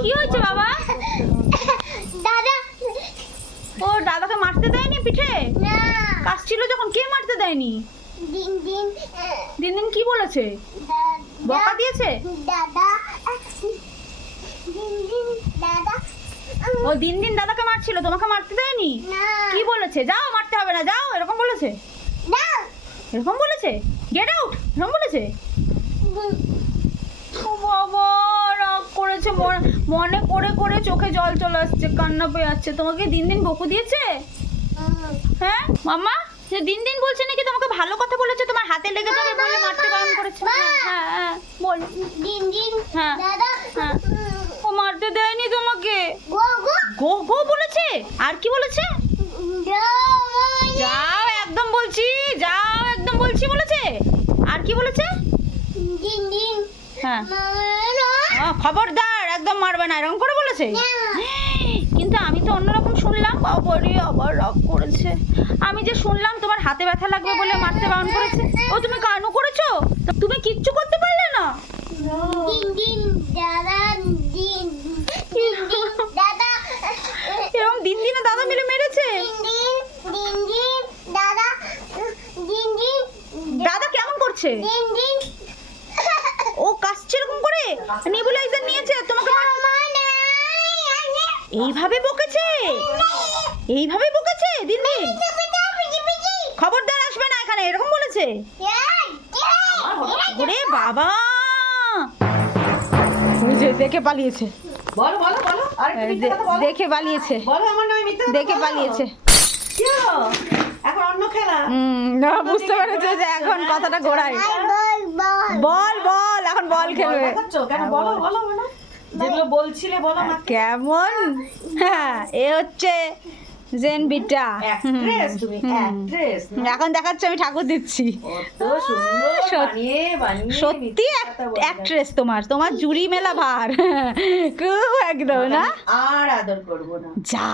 কি হয়েছে বাবা? দাদা ও দাদাকে মারতে দেয়নি পিঠে? না কাশছিল যখন, কে মারতে দেয়নি? দিন দিন দিন দিন কি বলেছে? বকা দিয়েছে? দাদা দিন দিন দাদা ও দিন দিন দাদাকে মারছিল, তোমাকে মারতে দেয়নি? না কি বলেছে? যাও মারতে হবে না, যাও, এরকম বলেছে? না এরকম বলেছে? গেট আউট এরকম বলেছে? ও বাবা, রাগ করেছে, মনে করে করে চোখে জল চলে আসছে, কান্না পেয়ে যাচ্ছে। তোমাকে দিন দিন বকু দিয়েছে? হ্যাঁ মাম্মা, যে দিন দিন বলছে নাকি তোমাকে ভালো কথা বলেছে, তোমার হাতে লেগে যাবে বলে মারতে বারণ করেছে? হ্যাঁ হ্যাঁ বল। দিন দিন হ্যাঁ দাদা হ্যাঁ, ও মারতে দেয়নি তোমাকে। গো গো গো গো বলেছে? আর কি বলেছে? যাও একদম বলছি, যাও একদম বলছি বলেছে? আর কি বলেছে? দিন দিন হ্যাঁ, মামা খবরদার একদম মারবে না, এরকম করে বলেছে? কিন্তু আমি তো অন্যরকম শুনলাম। বাবারে, আবার রাগ করেছে। আমি যে শুনলাম তোমার হাতে ব্যথা লাগবে বলে মারতে বারণ করেছে। ও তুমি কানও করেছো? তুমি কিচ্ছু করতে পারলে না? দিন দিন দাদা দিন দিন দাদা এরকম দিন দিনে দাদা মিলে মেরেছে? দিন দিন দাদা দিন দিন দাদা কেমন করছে? দিন দিন ও কাশছে এরকম করে, নেবুলাইজার নিয়েছে তোমাকে এইভাবে বকেছে? এইভাবে বকেছে দিন দিন? খবরদার আসবে না এখানে, এরকম বলেছে? ওরে বাবা, বুঝে দেখে পালিয়েছে, বলো বলো বলো আরেকটু মিথ্যে কথা বলো। দেখে পালিয়েছে, বলো আমার নয় মিথ্যে কথা দেখে বলো। পালিয়েছে। কি হলো? এখন অন্য খেলা। না, বুঝতে পেরেছে যে এখন কথাটা ঘোরায়। বল বল, এখন বল খেলবে। দেখাচ্ছ কেন? বলো বলো বলো যেগুলো বলছিলে বলো আমাকে। কেমন? হ্যাঁ, এ হচ্ছে জেন বিটা। অ্যাক্ট্রেস তুমি, অ্যাক্ট্রেস। এখন দেখাচ্ছে আমি ঠাকুর দিচ্ছি। কত সুন্দর বানিয়ে বানিয়ে সত্যি মিথ্যে কথা বলে অ্যাক্ট্রেস, তোমার জুড়ি মেলা ভার। খুব একদম না? আর আদর করবো না। যা